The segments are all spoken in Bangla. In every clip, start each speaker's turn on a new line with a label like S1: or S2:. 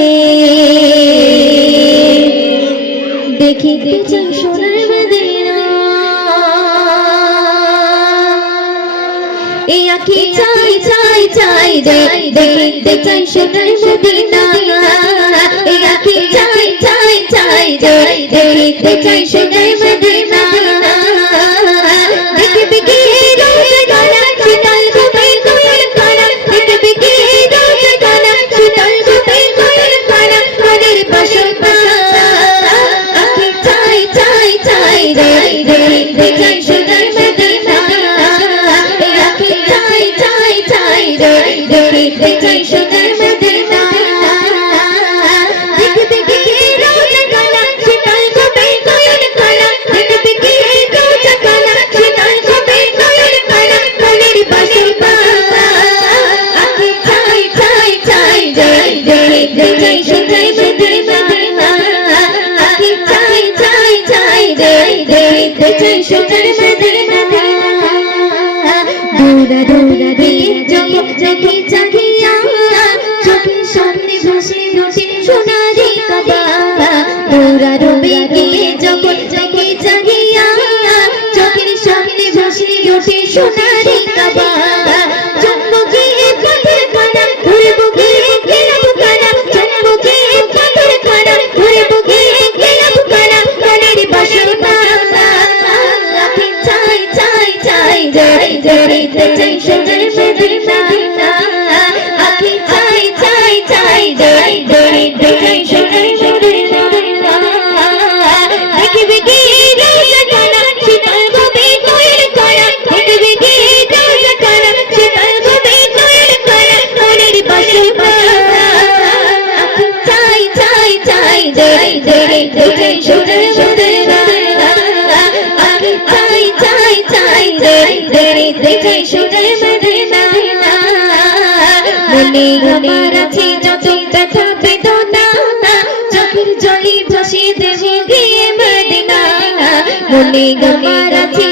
S1: দে দেখিতে চাই সোনার মদিনা। এই আঁখি চাই চাই চাই দে দেখিতে চাই সোনার মদিনা। এই আঁখি চাই চাই চাই দে দেখিতে চাই সোনার সোনার মদিনা দৌড়া দৌড়া দিয়ে চোখে চোখে চাকিয়া চোখের সামনে ভাসে ভাসে সোনারি কাবা দৌড়া ডোবে গিয়ে চোখে চোখে চাকিয়া চোখের সামনে ভাসে ভাসে সোনার Amen. Amen. মনে আমার আছে আছে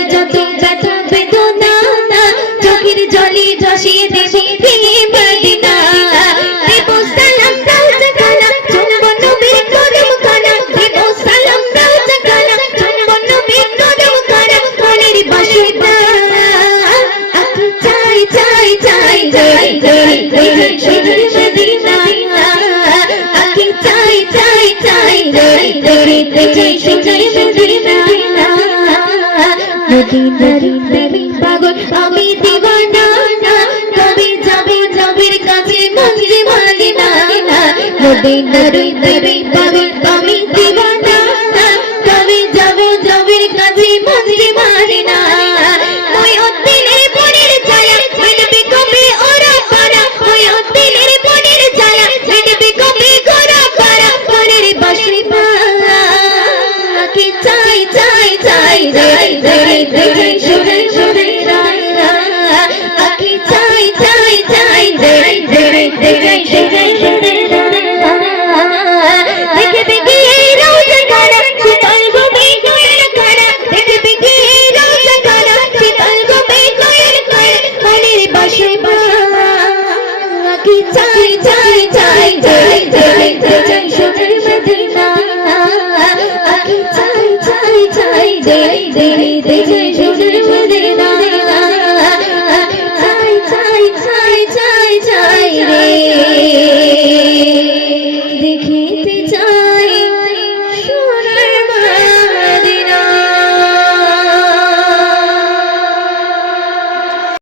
S1: মদিনার প্রেমে পাগল আমি দিবানা যাবে যাবে যাবে কাছে কাছে মাঝে মাঝে না মদিনার